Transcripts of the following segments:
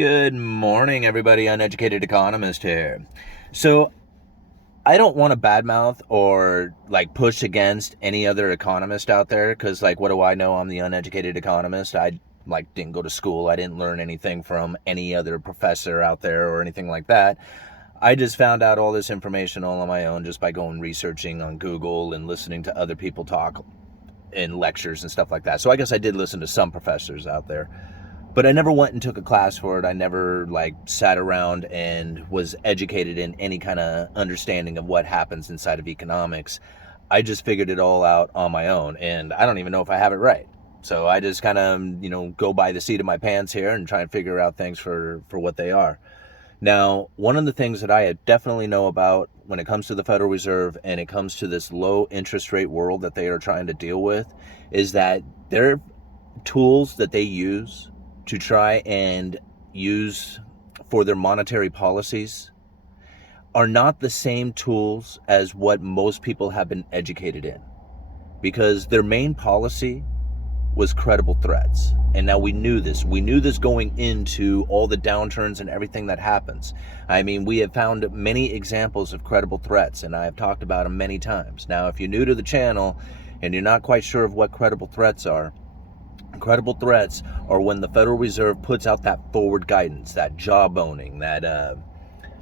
Good morning, everybody. Uneducated economist here. So, I don't want to badmouth or push against any other economist out there because, what do I know? I'm the uneducated economist. I didn't go to school. I didn't learn anything from any other professor out there or anything like that. I just found out all this information all on my own just by going researching on Google and listening to other people talk in lectures and stuff like that. So I guess I did listen to some professors out there. But I never went and took a class for it. I never sat around and was educated in any kind of understanding of what happens inside of economics. I just figured it all out on my own, and I don't even know if I have it right. So I just kind of, go by the seat of my pants here and try and figure out things for what they are. Now, one of the things that I definitely know about when it comes to the Federal Reserve and it comes to this low interest rate world that they are trying to deal with is that their tools that they use to try and use for their monetary policies are not the same tools as what most people have been educated in, because their main policy was credible threats. And now we knew this. We knew this going into all the downturns and everything that happens. I mean, we have found many examples of credible threats, and I have talked about them many times. Now, if you're new to the channel and you're not quite sure of what credible threats are when the Federal Reserve puts out that forward guidance, that jawboning, that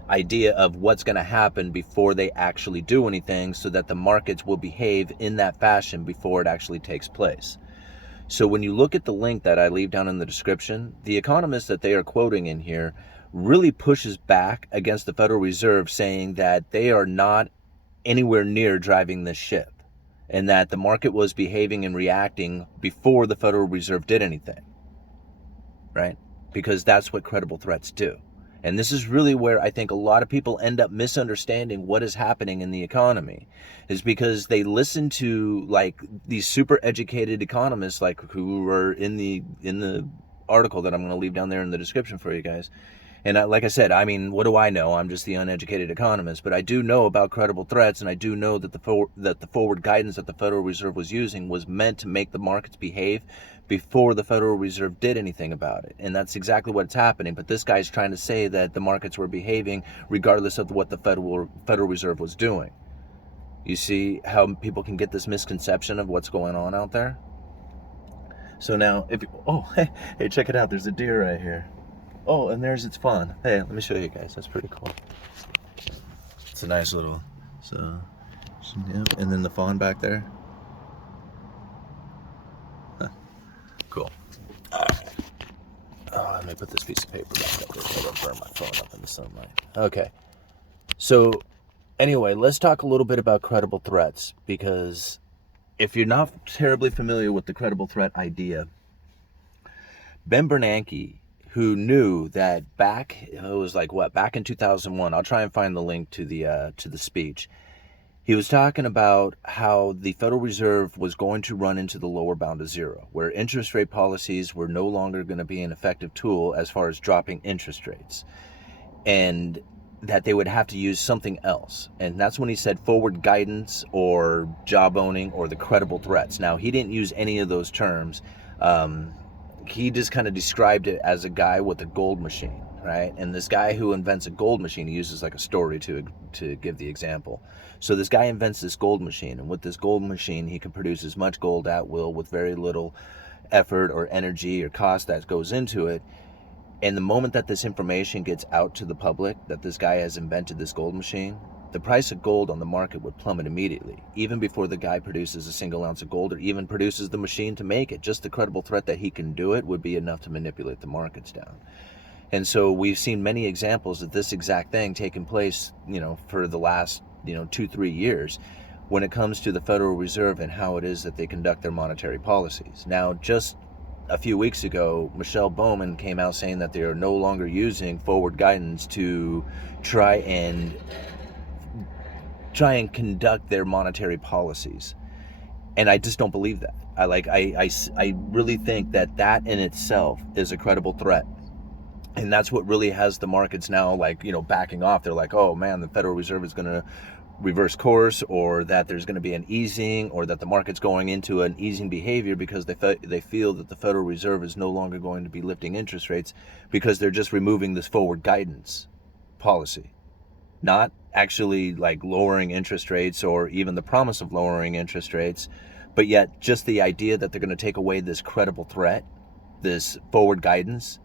idea of what's going to happen before they actually do anything, so that the markets will behave in that fashion before it actually takes place. So when you look at the link that I leave down in the description, the economist that they are quoting in here really pushes back against the Federal Reserve, saying that they are not anywhere near driving this ship, and that the market was behaving and reacting before the Federal Reserve did anything, right? Because that's what credible threats do. And this is really where I think a lot of people end up misunderstanding what is happening in the economy, is because they listen to these super educated economists who were in the article that I'm going to leave down there in the description for you guys. And like I said, I mean, what do I know? I'm just the uneducated economist, but I do know about credible threats, and I do know that the forward guidance that the Federal Reserve was using was meant to make the markets behave before the Federal Reserve did anything about it. And that's exactly what's happening. But this guy's trying to say that the markets were behaving regardless of what the Federal Reserve was doing. You see how people can get this misconception of what's going on out there? So now, hey, check it out. There's a deer right here. Oh, and there's its fawn. Hey, let me show you guys. That's pretty cool. It's a nice little, and then the fawn back there. Huh. Cool. All right. Oh, let me put this piece of paper back up there so I don't burn my phone up in the sunlight. Okay. So, anyway, let's talk a little bit about credible threats, because if you're not terribly familiar with the credible threat idea, Ben Bernanke, who knew that back in 2001, I'll try and find the link to the speech. He was talking about how the Federal Reserve was going to run into the lower bound of zero, where interest rate policies were no longer going to be an effective tool as far as dropping interest rates, and that they would have to use something else. And that's when he said forward guidance or jawboning or the credible threats. Now, he didn't use any of those terms. He just kind of described it as a guy with a gold machine, right? And this guy who invents a gold machine, he uses a story to give the example. So this guy invents this gold machine, and with this gold machine, he can produce as much gold at will with very little effort or energy or cost that goes into it. And the moment that this information gets out to the public, that this guy has invented this gold machine, the price of gold on the market would plummet immediately, even before the guy produces a single ounce of gold or even produces the machine to make it. Just the credible threat that he can do it would be enough to manipulate the markets down. And so we've seen many examples of this exact thing taking place, for the last, 2-3 years when it comes to the Federal Reserve and how it is that they conduct their monetary policies. Now, just a few weeks ago, Michelle Bowman came out saying that they are no longer using forward guidance to try and conduct their monetary policies. And I just don't believe that. I really think that in itself is a credible threat. And that's what really has the markets now backing off. They're like, oh man, the Federal Reserve is going to reverse course, or that there's going to be an easing, or that the market's going into an easing behavior because they feel that the Federal Reserve is no longer going to be lifting interest rates because they're just removing this forward guidance policy, not actually like lowering interest rates or even the promise of lowering interest rates, but yet just the idea that they're going to take away this credible threat, this forward guidance.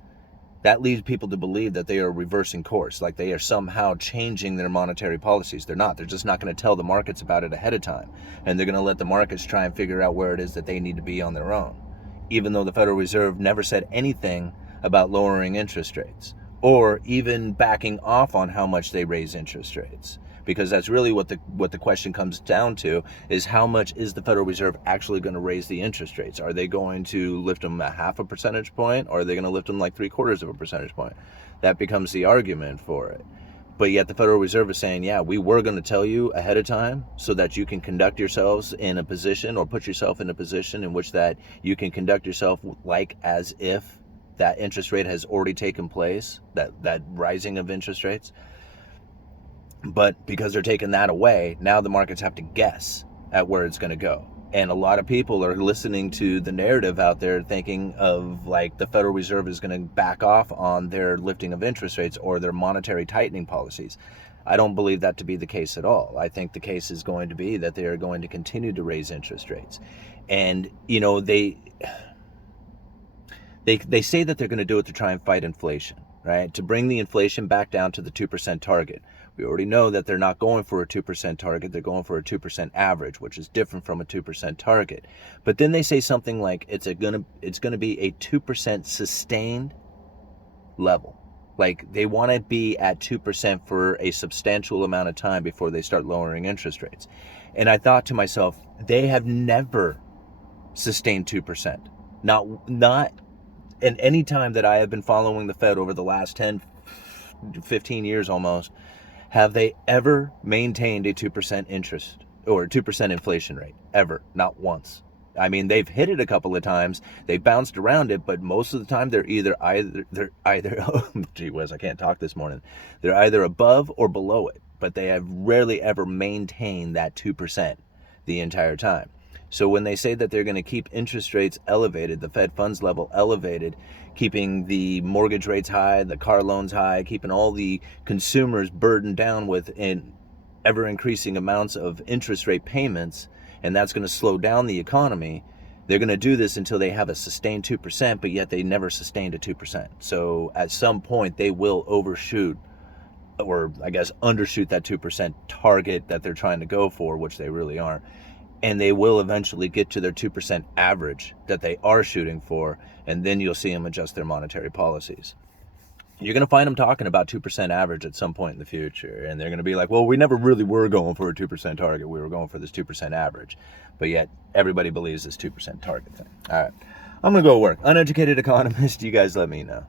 That leads people to believe that they are reversing course, like they are somehow changing their monetary policies. They're not. They're just not going to tell the markets about it ahead of time. And they're going to let the markets try and figure out where it is that they need to be on their own. Even though the Federal Reserve never said anything about lowering interest rates or even backing off on how much they raise interest rates. Because that's really what the question comes down to, is how much is the Federal Reserve actually going to raise the interest rates? Are they going to lift them a 0.5 percentage point, or are they going to lift them like 0.75 percentage point? That becomes the argument for it. But yet the Federal Reserve is saying, yeah, we were going to tell you ahead of time so that you can conduct yourselves in a position, or put yourself in a position in which that you can conduct yourself like as if that interest rate has already taken place, that rising of interest rates. But because they're taking that away, now the markets have to guess at where it's going to go. And a lot of people are listening to the narrative out there thinking of like the Federal Reserve is going to back off on their lifting of interest rates or their monetary tightening policies. I don't believe that to be the case at all. I think the case is going to be that they are going to continue to raise interest rates. And, you know, they say that they're going to do it to try and fight inflation, right? To bring the inflation back down to the 2% target. We already know that they're not going for a 2% target. They're going for a 2% average, which is different from a 2% target. But then they say something like it's going to be a 2% sustained level. Like they want to be at 2% for a substantial amount of time before they start lowering interest rates. And I thought to myself, they have never sustained 2%. Not in any time that I have been following the Fed over the last 10, 15 years almost, have they ever maintained a 2% interest or 2% inflation rate? Ever. Not once. I mean, they've hit it a couple of times. They've bounced around it, but most of the time they're either oh, gee whiz, I can't talk this morning. They're either above or below it, but they have rarely ever maintained that 2% the entire time. So when they say that they're going to keep interest rates elevated, the Fed funds level elevated, keeping the mortgage rates high, the car loans high, keeping all the consumers burdened down with ever increasing amounts of interest rate payments, and that's going to slow down the economy, they're going to do this until they have a sustained 2%, but yet they never sustained a 2%. So at some point they will overshoot, or I guess undershoot that 2% target that they're trying to go for, which they really aren't. And they will eventually get to their 2% average that they are shooting for, and then you'll see them adjust their monetary policies. You're going to find them talking about 2% average at some point in the future, and they're going to be like, well, we never really were going for a 2% target. We were going for this 2% average. But yet, everybody believes this 2% target thing. All right. I'm going to go work. Uneducated economist, you guys let me know.